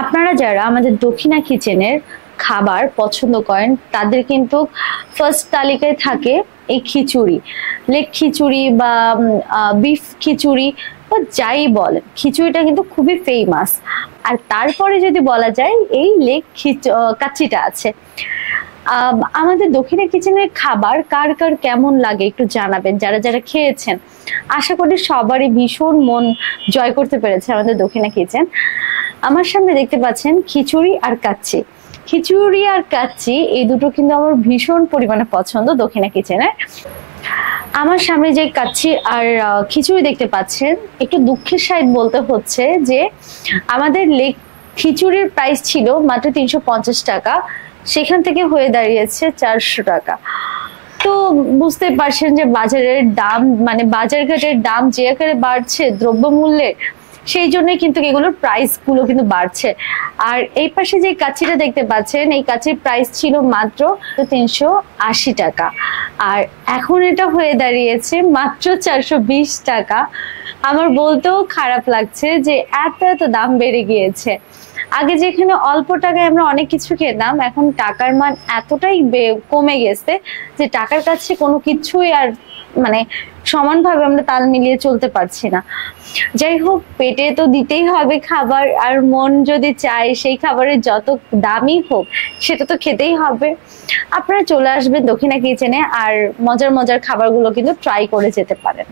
আপনারা যারা আমাদের দক্ষিণা কিচেনের খাবার পছন্দ করেন তাদের কিন্তু ফার্স্ট তালিকায় থাকে এই খিচুড়ি, লেগ খিচুড়ি বা বিফ খিচুড়ি বা যাই বলেন, খিচুড়িটা কিন্তু খুবই ফেমাস। আর তারপরে যদি বলা যায় এই কাচ্চিটা আছে। আমাদের দক্ষিণা কিচেনের খাবার কার কার কেমন লাগে একটু জানাবেন, যারা যারা খেয়েছেন। আশা করি সবারই ভীষণ মন জয় করতে পেরেছে আমাদের দক্ষিণা কিচেন। আমার সামনে দেখতে পাচ্ছেন খিচুড়ি আর কাচ্চি। খিচুড়ি আর কাচ্চি এই দুটো কিন্তু আমার ভীষণ পরিমাণে পছন্দ দক্ষিণা কিচেনের। আমার সামনে যে কাচ্চি আর খিচুড়ি দেখতে পাচ্ছেন, একটু দুঃখের সাথে বলতে হচ্ছে যে আমাদের লেগ খিচুড়ির প্রাইস ছিল মাত্র 350 টাকা, সেখান থেকে হয়ে দাঁড়িয়েছে 400 টাকা। তো বুঝতে পারছেন যে বাজারের দাম, মানে বাজার ঘাটের দাম যে আকারে বাড়ছে দ্রব্যমূল্যের, সেই জন্যই কিন্তু এগুলোর প্রাইস গুলো কিন্তু বাড়ছে। আর এই পাশে যে কাচিটা দেখতে পাচ্ছেন, এই কাচির প্রাইস ছিল মাত্র 380 টাকা, আর এখন এটা হয়ে দাঁড়িয়েছে মাত্র 420 টাকা। আমার বলতেও খারাপ লাগছে যে এত এত দাম বেড়ে গিয়েছে। আগে যেখানে অল্প টাকায় আমরা অনেক কিছু খেতাম, এখন টাকার মান এতটাই কমে গেছে যে টাকার কাছে কোনো কিছুই আর মানে সমানভাবে আমরা তাল মিলিয়ে চলতে পারছি না। যাই হোক, পেটে তো দিতেই হবে খাবার, আর মন যদি চায় সেই খাবারের যত দামই হোক সেটা তো খেতেই হবে। আপনারা চলে আসবেন দক্ষিণা কিচেনে আর মজার মজার খাবারগুলো কিন্তু ট্রাই করে যেতে পারেন।